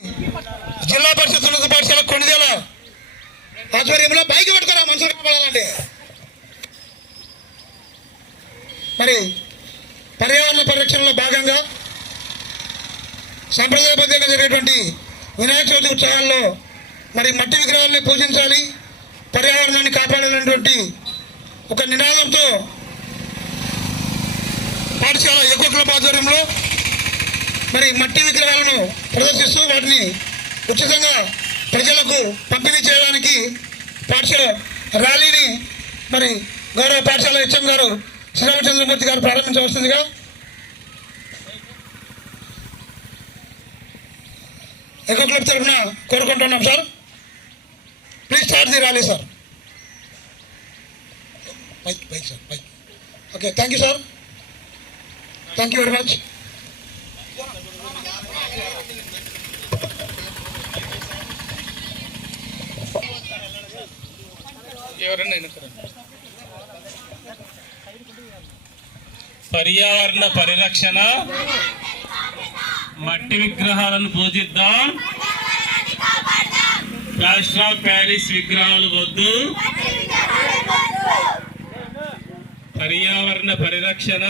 జిల్లా పరిషత్ ఉన్నత పాఠశాల కొన్నిదేల ఆధ్వర్యంలో బైక్ పట్టుకురా మనుషులు కాపాడాలంటే మరి పర్యావరణ పరిరక్షణలో భాగంగా సాంప్రదాయబద్ధంగా జరిగేటువంటి వినాయక చవితి ఉత్సవాల్లో మరి మట్టి విగ్రహాలని పూజించాలి పర్యావరణాన్ని కాపాడాలనేటువంటి ఒక నినాదంతో పాఠశాల ఎక్కువ క్లబ్ ఆధ్వర్యంలో మరి మట్టి విగ్రహాలను ప్రదర్శిస్తూ వాటిని ఉచితంగా ప్రజలకు పంపిణీ చేయడానికి పాఠశాల ర్యాలీని మరి గౌరవ పాఠశాల హెచ్ఎం గారు శ్రీరామచంద్రమూర్తి గారు ప్రారంభించవలసిందిగా ఎకో క్లబ్ తరఫున కోరుకుంటున్నాం sir. Please start the rally sir. Bike bike sir bike okay thank you sir thank you very much ఎవరైనా వెనుకరండి. పర్యావరణ పరిరక్షణ మట్టి విగ్రహాలను పూజిద్దాం. రాష్ట్ర ప్యారిస్ విగ్రహాలు వద్దు. పర్యావరణ పరిరక్షణ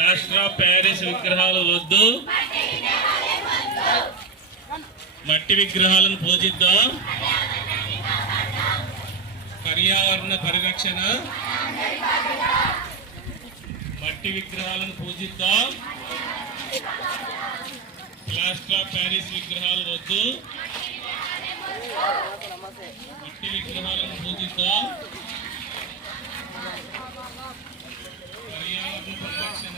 రాష్ట్ర ప్యారిస్ విగ్రహాలు వద్దు. మట్టి విగ్రహాలను పూజిద్దాం. పర్యావరణ పరిరక్షణ మట్టి విగ్రహాలను పూజిద్దాం. ప్లాస్టర్ ఆఫ్ ప్యారిస్ విగ్రహాలు వద్దు. మట్టి విగ్రహాలను పూజిద్దాం. పర్యావరణ పరిరక్షణ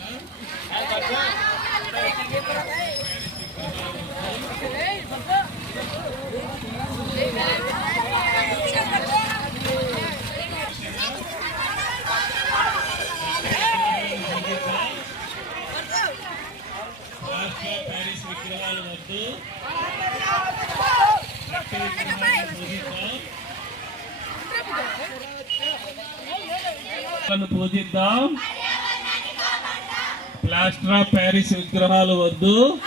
ప్లాస్టర్ ఆఫ్ ప్యారిస్ విగ్రహాలు వద్దు మట్టి విగ్రహాలను పూజిద్దాం లను పూజిద్దాం. ప్లాస్టర్ ఆఫ్ ప్యారిస్ విగ్రహాలు వద్దు.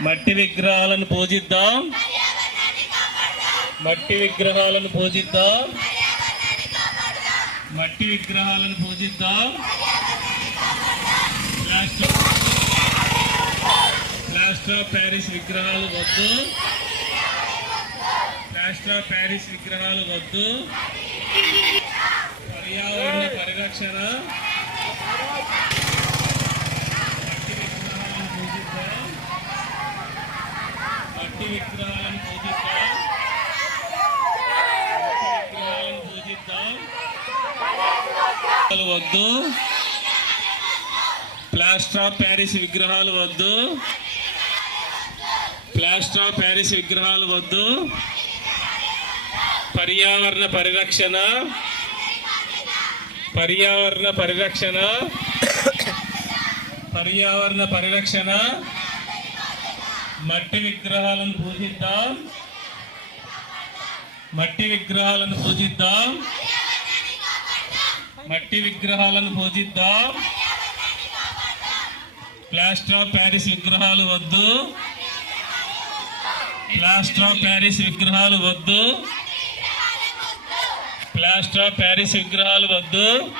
మట్టి విగ్రహాలను పూజిద్దాం. మట్టి విగ్రహాలను పూజిద్దాం. మట్టి విగ్రహాలను పూజిద్దాం. ప్లాస్టర్ ప్లాస్టర్ ఆఫ్ ప్యారిస్ విగ్రహాలు వద్దు. ప్లాస్టర్ ఆఫ్ ప్యారిస్ విగ్రహాలు వద్దు. పర్యావరణ పరిరక్షణ. మట్టి విగ్రహాలను పూజిద్దాం. విగ్రహాలను పూజిద్దాం. వద్దు. ప్లాస్టర్ ఆఫ్ ప్యారిస్ విగ్రహాలు వద్దు. ప్లాస్టర్ ఆఫ్ ప్యారిస్ విగ్రహాలు వద్దు. పర్యావరణ పరిరక్షణ. పర్యావరణ పరిరక్షణ. పర్యావరణ పరిరక్షణ. మట్టి విగ్రహాలను పూజిద్దాం. మట్టి విగ్రహాలను పూజిద్దాం. మట్టి విగ్రహాలను పూజిద్దాం. ప్లాస్టర్ ఆఫ్ ప్యారిస్ విగ్రహాలు వద్దు. ప్లాస్టర్ ఆఫ్ ప్యారిస్ విగ్రహాలు వద్దు. రాష్ట్ర ప్యారిస్ విగ్రహాలు వద్దు.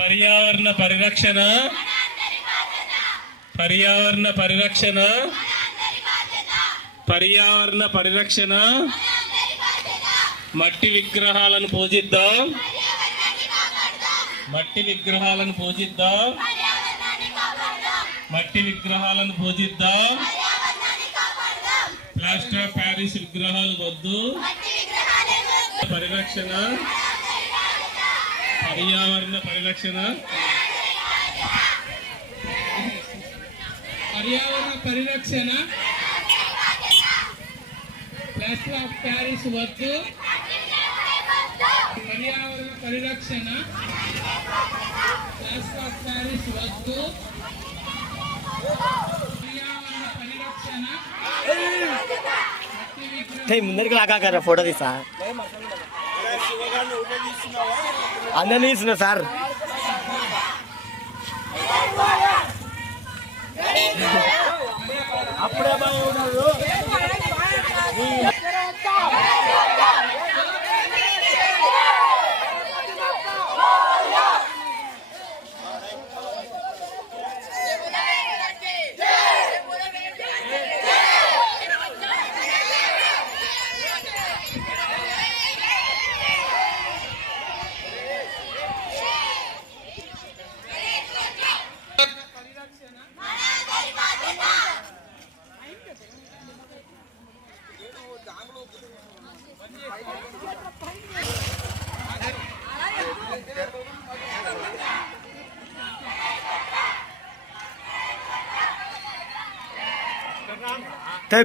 పర్యావరణ పరిరక్షణ. పర్యావరణ పరిరక్షణ. పర్యావరణ పరిరక్షణ. మట్టి విగ్రహాలను పూజిద్దాం. మట్టి విగ్రహాలను పూజిద్దాం. మట్టి విగ్రహాలను పూజిద్దాం. ప్లాస్టర్ ప్యారిస్ విగ్రహాలు వద్దు. పరిరక్షణ పర్యావరణ పరిరక్షణ. పర్యావరణ పరిరక్షణ. ప్లాస్టర్ ఆఫ్ ప్యారిస్ వద్దు. పర్యావరణ పరిరక్షణ. ప్లాస్టర్ ఆఫ్ ప్యారిస్ వద్దు. పర్యావరణ పరిరక్షణ. ముందరికి లాగా కదా ఫోటో తీసా? అందరినీ తీస్తున్నా సార్. అప్పుడే బాగా ఉన్నారు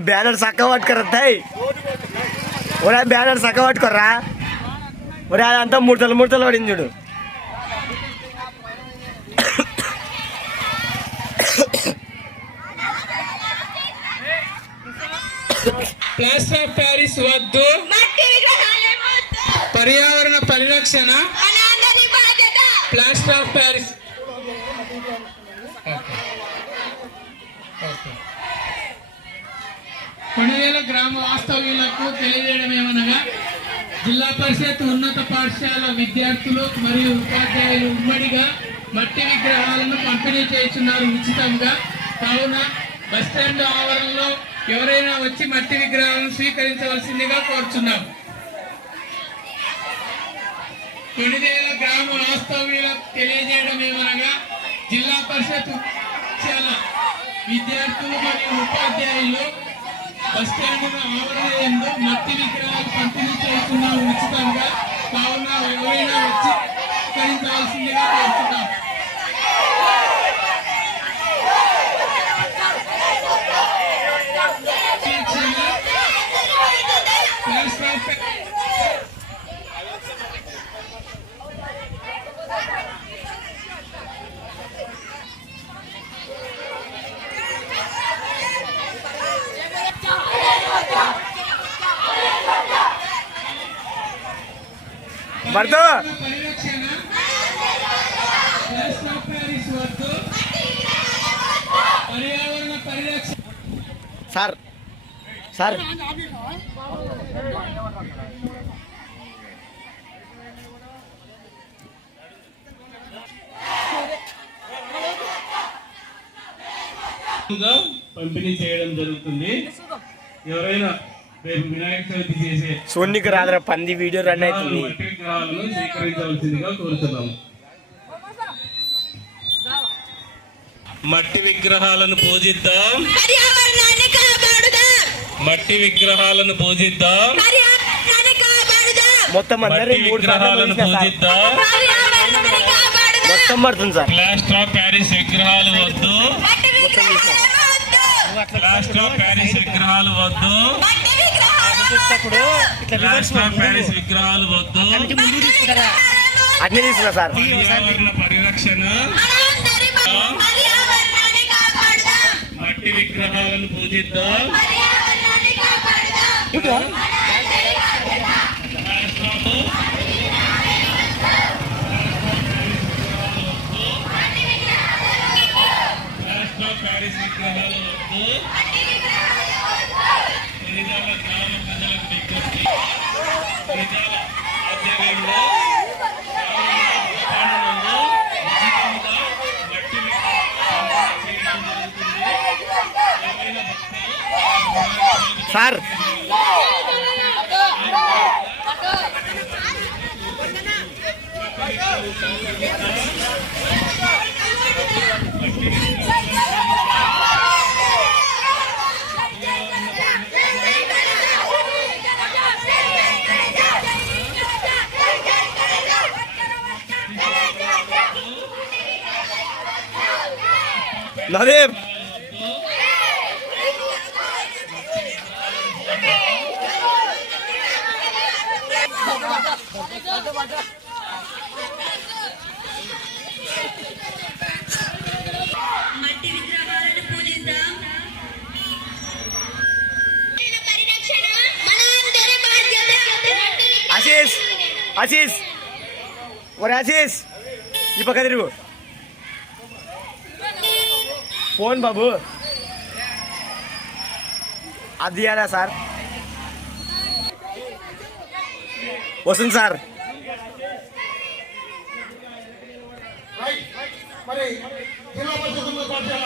బ్యానర్ చక్క పట్టుకోరా తై. ఒరే బ్యానర్ చక్క పట్టుకోర్రా ఒరే అదంతా ముడతలు ముడతలు పడింది చూడు. ప్లాస్ ఆఫ్ ప్యారిస్ వద్దు. పర్యావరణ పరిరక్షణ ప్లాస్టర్ ఆఫ్ ప్యారిస్. కొణిదేల గ్రామ వాస్తవ్యులకు తెలియజేయడం ఏమనగా జిల్లా పరిషత్ ఉన్నత పాఠశాల విద్యార్థులు మరియు ఉపాధ్యాయులు ఉమ్మడిగా మట్టి విగ్రహాలను పంపిణీ చేస్తున్నారు ఉచితంగా. కావున బస్టాండ్ ఆవరణలో ఎవరైనా వచ్చి మట్టి విగ్రహాలను స్వీకరించవలసిందిగా కోరుచున్నాం. తొలిదేల గ్రామ వాస్తవ్యులకు తెలియజేయడం ఏమనగా జిల్లా పరిషత్ పాఠశాల విద్యార్థులు మరియు ఉపాధ్యాయులు బస్టాండ్ ఆవరణలో మట్టి విగ్రహాలు పంపిణీ చేస్తున్నా ఉచితంగా కావున ఎవరైనా వచ్చి స్వీకరించవలసిందిగా కోరుతున్నాం ప్లాస్టర్ ఆఫ్ భర్త! Sir sir. పంపిణీ చేయడం జరుగుతుంది. ఎవరైనా సోనికి రాదురా పంది వీడియో రన్ అవుతుంది. మట్టి విగ్రహాలను పూజిద్దాం. మట్టి విగ్రహాలను పూజిద్దాం. మొత్తం అందరూ మట్టి మూడు విగ్రహాలను పూజిద్దాం. మొత్తం పడుతుంది సార్. ప్లాస్టర్ ఆఫ్ ప్యారిస్ విగ్రహాలు వద్దు. మట్టి విగ్రహాలే వద్దు. ప్లాస్టర్ ఆఫ్ ప్యారిస్ విగ్రహాలు వద్దు. మట్టి విగ్రహాలే వద్దు. విగ్రహాలు వద్దు అట్నే తీసుకున్నా సార్. పరిరక్షణ. మట్టి విగ్రహాలను పూజిద్దాం. ప్యారిస్ విగ్రహాలు వద్దు. సార్ బాధ్యత ఆశీష్ ఆశీష్ ఒరే ఆశీష్ ఈ పక్క తిరుగు. ఫోన్ బాబు. అది ఇయ్యాలా సార్? వస్తుంది సార్. మరి జిల్లా పరిషత్ పాఠశాల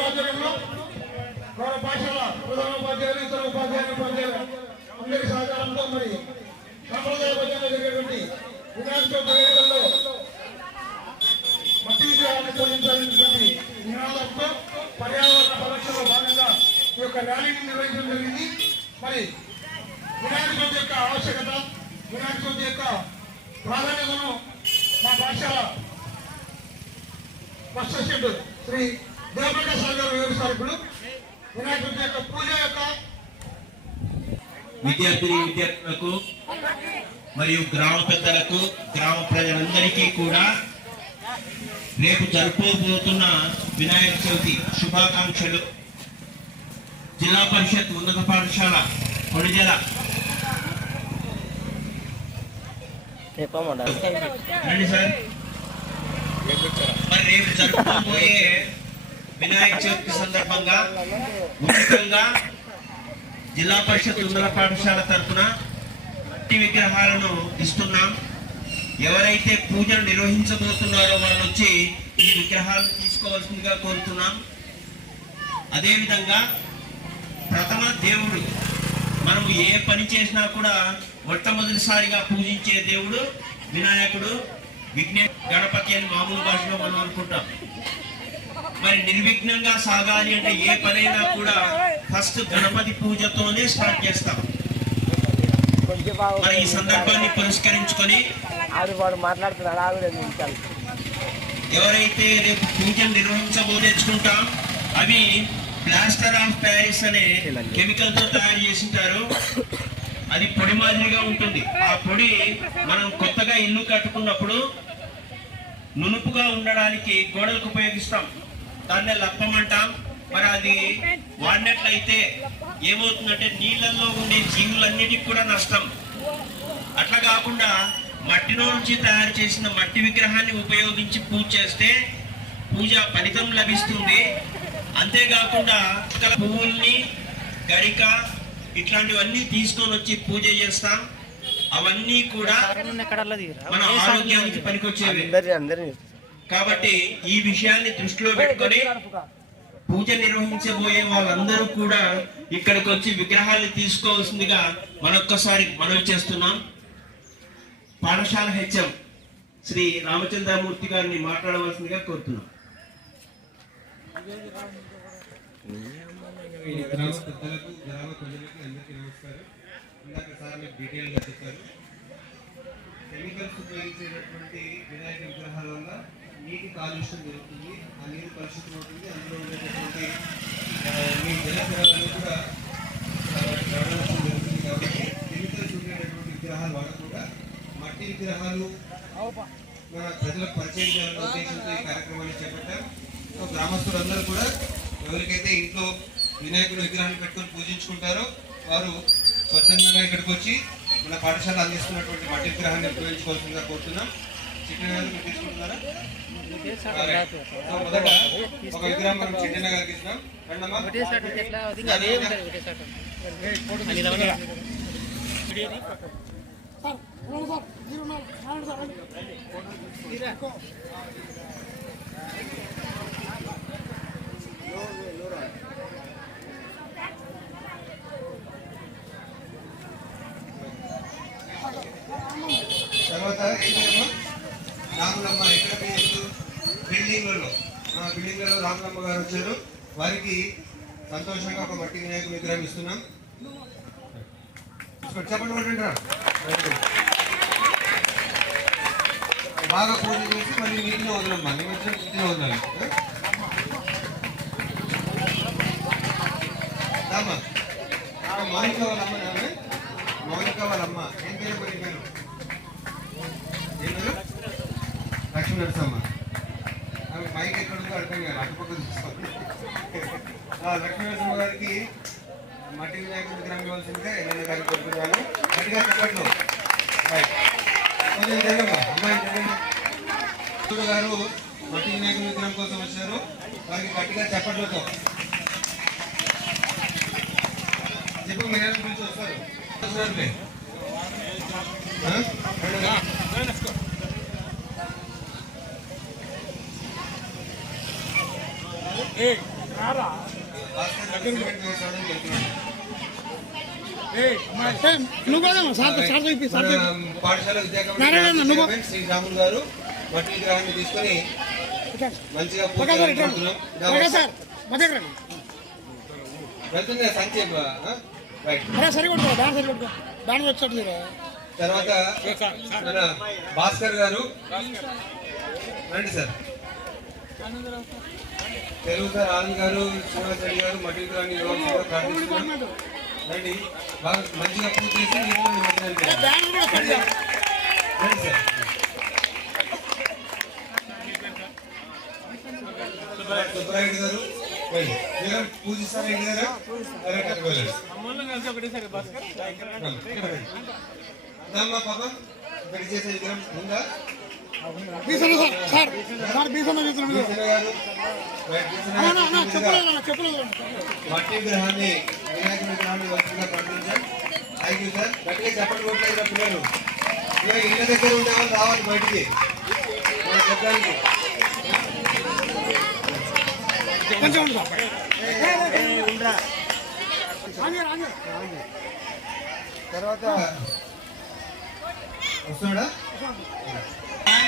ఆధ్వర్యంలో పాఠశాల ప్రధాన ఉపాధ్యాయులు ఇతర ఉపాధ్యాయులు ఉపాధ్యాయులు అందరి సహకారంతో మరి సాంప్రదాయబద్ధంగా జరిగేటువంటి వినాయక చవితి వేడుకల్లో మట్టి విగ్రహాలను పూజించాలనేటువంటి నినాదంతో పర్యావరణ పరిరక్షణలో భాగంగా ఈ యొక్క ర్యాలీని నిర్వహించడం జరిగింది. మరి వినాయక చవితి యొక్క ఆవశ్యకత వినాయక చవితి యొక్క ప్రాధాన్యతను మా పాఠశాల ఫస్ట్ అసిస్టెంట్ శ్రీ దేవప్రకాశ్ రావు గారు వివరిస్తారు ఇప్పుడు. వినాయక చవితి యొక్క పూజ యొక్క విద్యార్థిని విద్యార్థులకు మరియు గ్రామ పెద్దలకు గ్రామ ప్రజలందరికీ కూడా రేపు జరుపుకోబోతున్న వినాయక చవితి శుభాకాంక్షలు. జిల్లా పరిషత్ ఉన్నత పాఠశాల రండి సార్. మరి రేపు జరుపుకోబోయే వినాయక చవితి సందర్భంగా ముఖ్యంగా జిల్లా పరిషత్ ఉన్నత పాఠశాల తరఫున మట్టి విగ్రహాలను ఇస్తున్నాం. ఎవరైతే పూజలు నిర్వహించబోతున్నారో వాళ్ళు వచ్చి ఈ విగ్రహాలను తీసుకోవాల్సిందిగా కోరుతున్నాం. అదేవిధంగా ప్రథమ దేవుడు మనం ఏ పని చేసినా కూడా మొట్టమొదటిసారిగా పూజించే దేవుడు వినాయకుడు విఘ్నే గణపతి అని మామూలు భాషలో మనం అనుకుంటాం. మరి నిర్విఘ్నంగా సాగాలి అంటే ఏ పనైనా కూడా ఫస్ట్ గణపతి పూజతోనే స్టార్ట్ చేస్తాం. మరి ఈ సందర్భాన్ని పురస్కరించుకొని ఆవిడ వాడు మాట్లాడుతున్నాడు ఆవిడ నిమిషాలు ఎవరైతే రేపు పూజలు నిర్వహించబోదెచ్చుకుంటాం అవి ప్లాస్టర్ ఆఫ్ ప్యారిస్ అనే కెమికల్తో తయారు చేసింటారు. అది పొడి మాదిరిగా ఉంటుంది. ఆ పొడి మనం కొత్తగా ఇల్లు కట్టుకున్నప్పుడు నునుపుగా ఉండడానికి గోడలకు ఉపయోగిస్తాం. దాన్నే లప్పమంటాం మరి అది వాడినట్లయితే ఏమవుతుందంటే నీళ్ళల్లో ఉండే జీవులన్నిటికి కూడా నష్టం. అట్లా కాకుండా మట్టిలో నుంచి తయారు చేసిన మట్టి విగ్రహాన్ని ఉపయోగించి పూజ చేస్తే పూజ ఫలితం లభిస్తుంది. అంతేకాకుండా ఇతర పువ్వుల్ని గరిక ఇట్లాంటివన్నీ తీసుకొని వచ్చి పూజ చేస్తాం. అవన్నీ కూడా మన ఆరోగ్యానికి పనికొచ్చేవి. అందరి కాబట్టి ఈ విషయాన్ని దృష్టిలో పెట్టుకొని పూజ నిర్వహించబోయే వాళ్ళందరూ కూడా ఇక్కడికి వచ్చి విగ్రహాన్ని తీసుకోవాల్సిందిగా మరొక్కసారి మనవి చేస్తున్నాం. పాఠశాల హెచ్ఎం శ్రీ రామచంద్రమూర్తి గారిని మాట్లాడవలసిందిగా కోరుతున్నాం. ఈ గ్రామ పెద్దలకు గ్రామ ప్రజలకు అందరికీ నమస్కారం ఇందాక సార్ మీకు డీటెయిల్గా చెప్పారు కెమికల్స్ ఉపయోగించేటటువంటి వినాయక విగ్రహాల వల్ల నీటి కాలుష్యం జరుగుతుంది ఆ నీరు కలుషితం అవుతుంది అందులో ఉండేటటువంటి ఆ, మీ జలచరాలన్నీ కూడా ఆ, ప్రవహించడం జరుగుతుంది కాబట్టి కెమికల్స్ ఉండేటటువంటి విగ్రహాలు వాడకుండా మట్టి విగ్రహాలు మన ప్రజలకు పరిచయం చేయాలనే ఉద్దేశంతో ఈ కార్యక్రమాన్ని చేపట్టాం. సో గ్రామస్తులందరూ కూడా ఎవరికైతే ఇంట్లో వినాయకుడు విగ్రహాన్ని పెట్టుకొని పూజించుకుంటారో వారు స్వచ్ఛందంగా ఇక్కడికి వచ్చి మన పాఠశాల అందిస్తున్నటువంటి మట్టి విగ్రహాన్ని ఉపయోగించుకోవాల్సిందిగా కోరుతున్నాం. చిన్న గారు తీసుకుంటున్నారా? మొదట ఒక విగ్రహం మనం చిన్న గారికి ఇస్తున్నాం. రండమ్మా. తర్వాత రాములమ్మ ఎక్కడ బిల్డింగ్లలో ఆ బిల్డింగ్లలో రాములమ్మ గారు వచ్చారు వారికి సంతోషంగా ఒక మట్టి వినాయకుడు విగ్రహం ఇస్తున్నాం చెప్పండి కొట్టండి రా. బాగా పూజ చేసి మళ్ళీ నీటిలో వదలమ్మా నిమజ్జనం నీటిలో వదలాలి. ఆ? రామ్మా. ఆ, మౌనిక వాళ్ళ మౌనిక వాళ్ళ ఏం పేరు మరి పేరు? ఏం పేరు? లక్ష్మీ నరసమ్మ. ఆమె మైక్ ఎక్కడుందో అర్థం కాదు అటుపక్క చూసుకోండి లక్ష్మీ నరసమ్మ గారికి మట్టి వినాయకుడి విగ్రహం ఇవ్వాల్సిందిగా ఎల్ఎన్ గారికి కోరుతున్నాను గట్టిగా రైట్. కొంచెం జరగమ్మా అమ్మాయి గారు మట్టి వినాయకుడి విగ్రహం కోసం వచ్చారు వారికి గట్టిగా చెప్పట్లతో చెప్పు మీరు గురించి వస్తారు వస్తారులే. ఆ? రండి. నువ్వు కాదమ్మా సార్ సార్ చెప్పి సార్ చెప్పి మన పాఠశాల విద్యా నారాయణ, కమిటీ నువ్వు- చైర్మన్ శ్రీ రాములు గారు మట్టి విగ్రహాన్ని తీసుకొని మంచిగా వెళ్తుందా సంచి తర్వాత మన భాస్కర్ గారు. రండి సార్. తెలుగు సార్ ఆనంద్ గారు రెడ్డి గారు మట్టి విగ్రహాన్ని నిర్వహించగా ప్రార్థిస్తున్నాం. రండి. బాగా మంచిగా పూజ చేసి సుబ్బరాయుడు గారు రండి. మీరు పూజిస్తారా ఇంటి దగ్గర సరే, అక్కడికి వెళ్ళండి. ఉందమ్మా పాప ఇక్కడ చేసే విగ్రహం ఉందా? భీషణ సార్ రైట్, మట్టి వినాయక విగ్రహాన్ని థ్యాంక్ యూ సార్ గట్టిగా చెప్పండి కొట్టలేదు పిల్లలు ఇలా ఇళ్ళ దగ్గర ఉండే వాళ్ళు రావాలి బయటికి తర్వాత వస్తున్నాడా?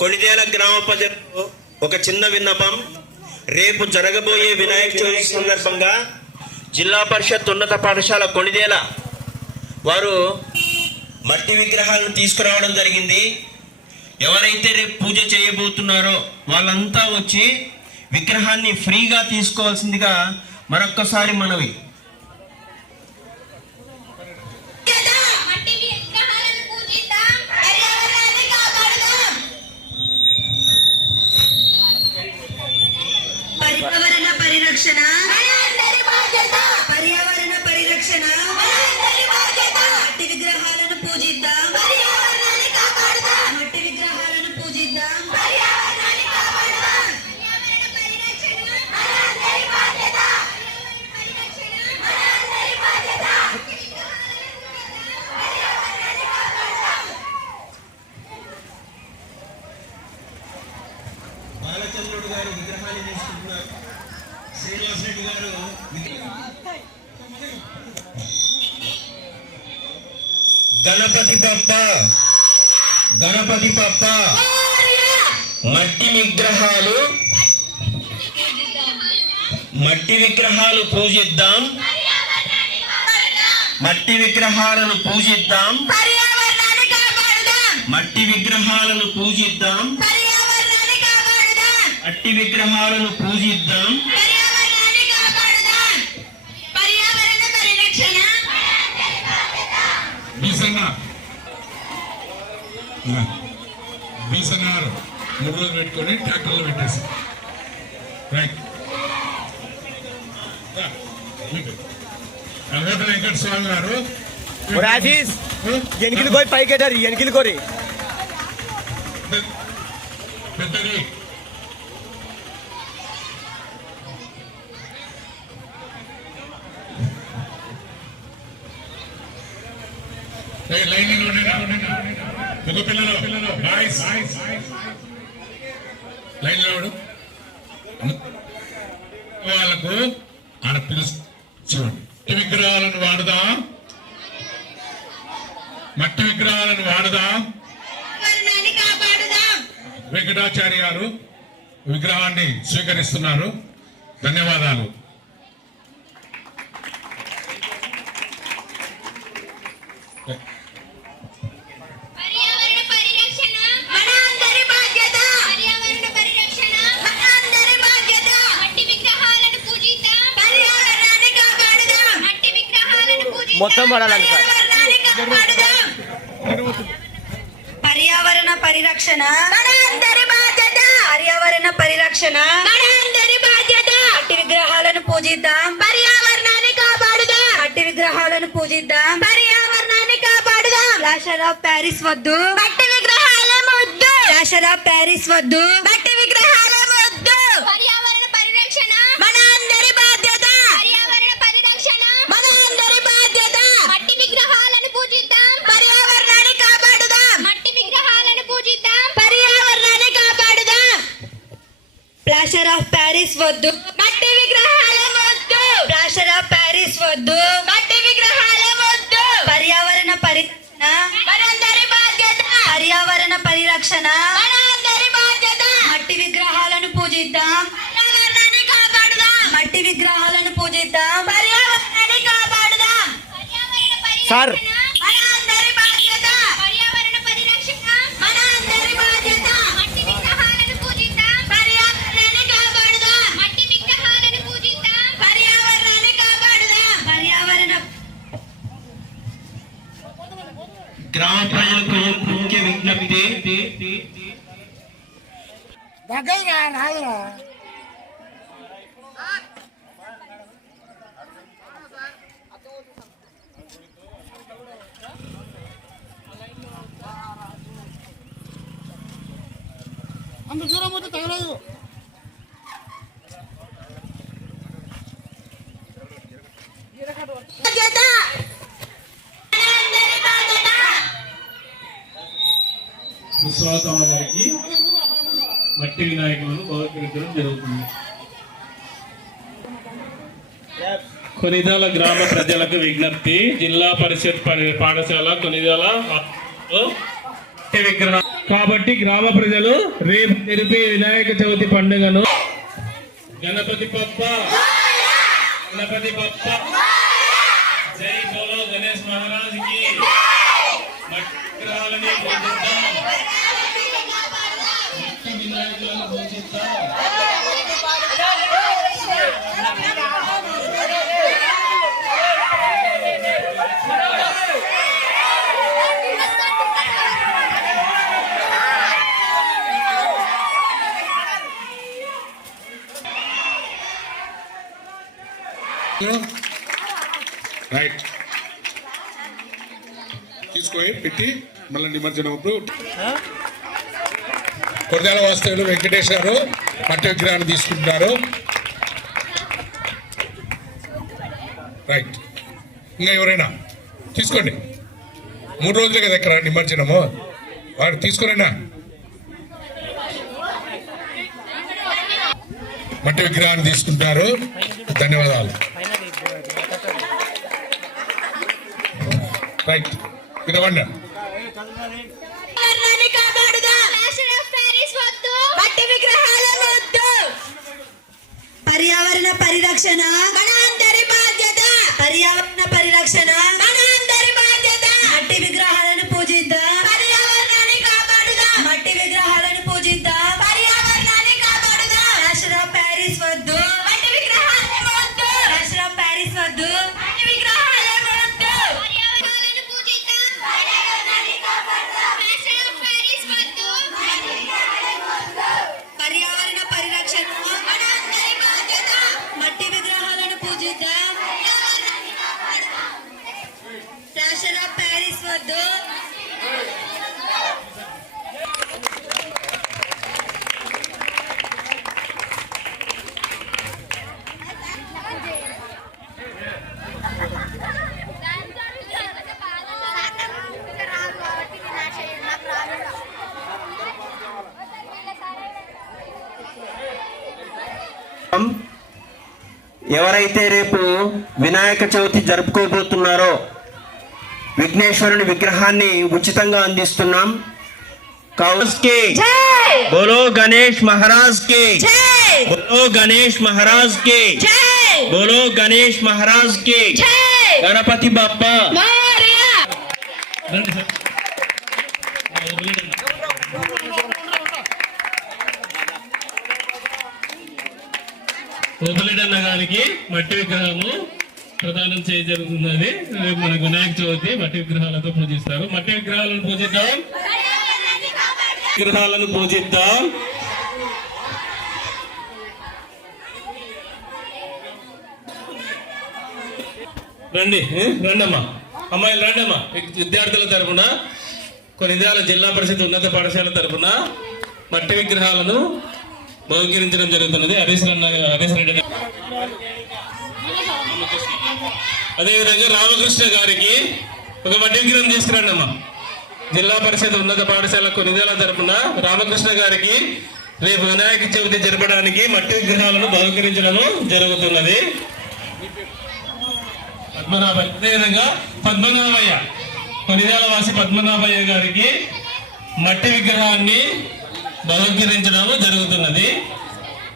కొణిదేల గ్రామ ప్రజలకు ఒక చిన్న విన్నపం. రేపు జరగబోయే వినాయక చవితి సందర్భంగా జిల్లా పరిషత్ ఉన్నత పాఠశాల కొణిదేల వారు మట్టి విగ్రహాలను తీసుకురావడం జరిగింది. ఎవరైతే రేపు పూజ చేయబోతున్నారో వాళ్ళంతా వచ్చి విగ్రహాన్ని ఫ్రీగా తీసుకోవాల్సిందిగా మరొక్కసారి మనవి పప్ప మట్టి విగ్రహాలు మట్టి విగ్రహాలు పూజిద్దాం. మట్టి విగ్రహాలను పూజిద్దాం. మట్టి విగ్రహాలను పూజిద్దాం. మట్టి విగ్రహాలను పూజిద్దాం. బీసన్నారు మూడు రోజులు పెట్టుకొని ట్రాక్టర్లో పెట్టేసి. రైట్ రంగోట వెంకట స్వామి గారు. ఎనికిలు కోయి పైకి ఎటారు ఎనికిలు కోరి. పెద్ద- పెద్దది ఏయ్, లైన్లో ఉండండి, ఉండండి. మగ పిల్లలు పిల్లలు బాయ్స్ లైన్లో ఉండు. వాళ్ళకు ఆడ పిలుచు చూడండి మట్టి విగ్రహాలను వాడదాం మట్టి విగ్రహాలను వాడదాం పర్యావరణాన్ని కాపాడుదాం వెంకటాచార్య గారు విగ్రహాన్ని స్వీకరిస్తున్నారు ధన్యవాదాలు పర్యావరణ పరిరక్షణ మనందరి బాధ్యత పర్యావరణ పరిరక్షణ మనందరి బాధ్యత మట్టి విగ్రహాలను పూజిద్దాం పర్యావరణాన్ని కాపాడుదాం మట్టి విగ్రహాలను పూజిద్దాం. మొత్తం పడాలండి పర్యావరణ పరిరక్షణ. పర్యావరణ పరిరక్షణ. మనందరి బాధ్యత. విగ్రహాలను పూజిద్దాం. పర్యావరణాన్ని కాపాడుదాం. మట్టి విగ్రహాలను పూజిద్దాం. పర్యావరణాన్ని కాపాడుదాం. ఆఫ్ ప్యారిస్ వద్దు. మట్టి విగ్రహాల వద్దు ఆఫ్ ప్యారిస్ వద్దు. ప్లాస్టర్ ఆఫ్ ప్యారిస్ వద్దు. మట్టి విగ్రహాల వద్దు. ప్లాస్టర్ ఆఫ్ ప్యారిస్ వద్దు. మట్టి విగ్రహాల వద్దు. పర్యావరణ పరిరక్షణ. మనందరి బాధ్యత. పర్యావరణ పరిరక్షణ. మనందరి బాధ్యత. మట్టి విగ్రహాలను పూజిద్దాం. పర్యావరణాన్ని కాపాడుదాం. మట్టి విగ్రహాలను పూజిద్దాం. పర్యావరణాన్ని కాపాడుదాం. సార్. ముఖ్య అంత దూరం పోతే తగలదు బాధ్యత మనందరి బాధ్యత విశ్వాసమ్మ గారికి మట్టి వినాయకులను బహుకరించడం జరుగుతుంది. కొనిదాల గ్రామ ప్రజలకు విజ్ఞప్తి జిల్లా పరిషత్ పాఠశాల కొనిదాల విగ్రహం. కాబట్టి గ్రామ ప్రజలు రేపు జరిపే వినాయక చవితి పండుగను గణపతి పప్ప గణపతి పప్ప జై బోలో గణేష్ మహారాజ్కి మట్టి విగ్రహాలని పూజిద్దాం మట్టి వినాయకులను పూజిద్దాం రైట్ తీసుకొని పెట్టి మళ్ళీ నిమజ్జనం అప్పుడు కొరదాల వాస్తవులు వెంకటేష్ గారు మట్టి విగ్రహాన్ని తీసుకుంటున్నారు. రైట్. ఇంకా ఎవరైనా? తీసుకోండి. మూడు రోజులే కదా ఇక్కడ నిమజ్జనము. వాడు తీసుకురైనా మట్టి విగ్రహాన్ని తీసుకుంటారు ధన్యవాదాలు. రైట్. వద్దు. పర్యావరణ పరిరక్షణ. మన అందరి బాధ్యత. పర్యావరణ పరిరక్షణ. ఎవరైతే రేపు వినాయక చవితి జరుపుకోబోతున్నారో విఘ్నేశ్వరుని విగ్రహాన్ని ఉచితంగా అందిస్తున్నాం. కౌస్కి. బోలో గణేష్ మహారాజ్కి. బోలో గణేష్ మహారాజ్కి. బోలో గణేష్ మహారాజ్కి. గణపతి బప్ప. విగ్రహానికి మట్టి విగ్రహము ప్రదానం చేయ జరుగుతున్నది. రేపు వినాయక చవితి మట్టి విగ్రహాలతో పూజిస్తారు. మట్టి విగ్రహాలను పూజిద్దాం. విగ్రహాలను పూజిద్దాం. రండి రండమ్మా. అమ్మాయిలు రండమ్మా. విద్యార్థుల తరఫున విధాల జిల్లా పరిషత్ ఉన్నత పాఠశాల తరఫున మట్టి విగ్రహాలను బహుకరించడం జరుగుతున్నది. హరీష్ హరీష్ రెడ్డి అదేవిధంగా రామకృష్ణ గారికి ఒక మట్టి విగ్రహం తీసుకురండి అమ్మా. జిల్లా పరిషత్ ఉన్నత పాఠశాల నిధుల తరపున రామకృష్ణ గారికి రేపు వినాయక చవితి జరపడానికి మట్టి విగ్రహాలను బహుకరించడం జరుగుతున్నది. పద్మనాభయ్య అదేవిధంగా పద్మనాభయ్య కొనిదేల వాసి పద్మనాభయ్య గారికి మట్టి విగ్రహాన్ని బహుకరించడము జరుగుతున్నది.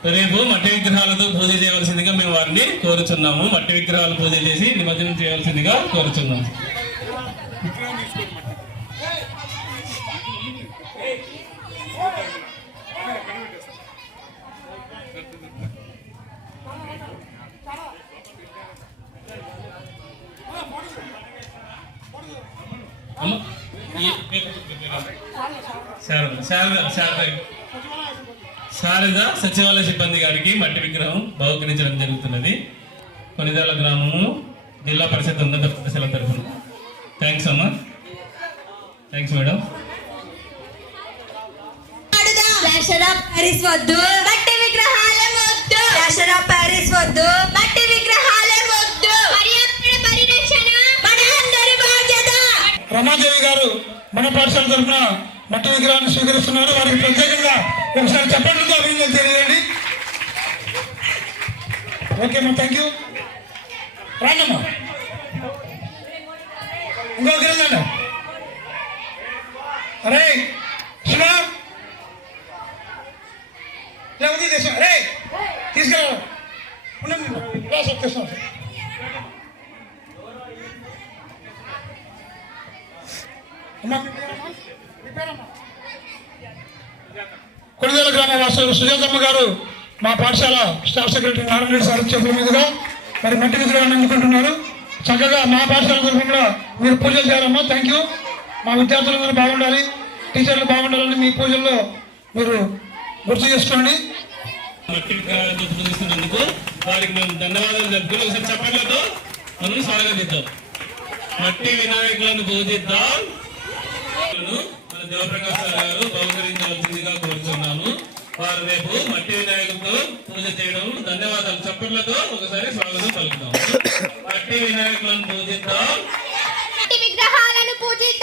రేపు మట్టి విగ్రహాలతో పూజ చేయవలసిందిగా మేము వారిని కోరుచున్నాము. మట్టి విగ్రహాలు పూజ చేసి నిమజ్జనం చేయవలసిందిగా కోరుచున్నాము. Hey ఈ- శారద శారద శారద. శారద సచివాలయ సిబ్బంది గారికి మట్టి విగ్రహం బహుకరించడం జరుగుతున్నది. కొనిదాల గ్రామము జిల్లా పరిషత్ ఉన్నత పాఠశాల తరఫున. థ్యాంక్స్ అమ్మా. థ్యాంక్స్ మేడం ప్యారిస్ వద్దు మట్టి విగ్రహాలే వద్దు. ప్యారిస్ వద్దు మట్టి విగ్రహాలే వద్దు. పర్యావరణ పరిరక్షణ. మన అందరి బాధ్యత. రమాదేవి గారు మన పాఠశాల తరఫున మట్టి విగ్రహాన్ని స్వీకరిస్తున్నారు. వారికి ప్రత్యేకంగా ఒకసారి చెప్పండి అభినందనలు తెలియజేయండి. ఓకే అమ్మా థ్యాంక్ యూ రాండమ్మా. ఇంకో గిరండి అరే శివ. ఇలా దేశం. అరే తీసుకురా. ఉండండి అమ్మా కొడిదేల గ్రామ వాసులు సుజాతమ్మ గారు మా పాఠశాల staff secretary Narayana Reddy sir చేతుల మీదుగా మరి మట్టి విగ్రహాన్ని అందుకుంటున్నారు? చక్కగా మా పాఠశాల తరఫున మీరు పూజలు చేయాలమ్మా థ్యాంక్ యూ మా విద్యార్థులందరూ బాగుండాలి టీచర్లు బాగుండాలని మీ పూజల్లో మీరు గుర్తు చేసుకోండి. మట్టి పూజిస్తున్నందుకు వారికి మేము ధన్యవాదాలు తెలుపుకుని ఒకసారి చప్పట్లతో మనం స్వాగతిద్దాం మట్టి వినాయకులను పూజిద్దాం. దేవప్రకాశ్ గారు బహుకరించవలసిందిగా కోరుతున్నాను వారు రేపు మట్టి వినాయకుడితో పూజ చేయడం. ధన్యవాదాలు. చప్పట్లతో ఒకసారి స్వాగతం పలుకుతాం. మట్టి వినాయకులను పూజిద్దాం. విగ్రహాలను పూజిద్దాం.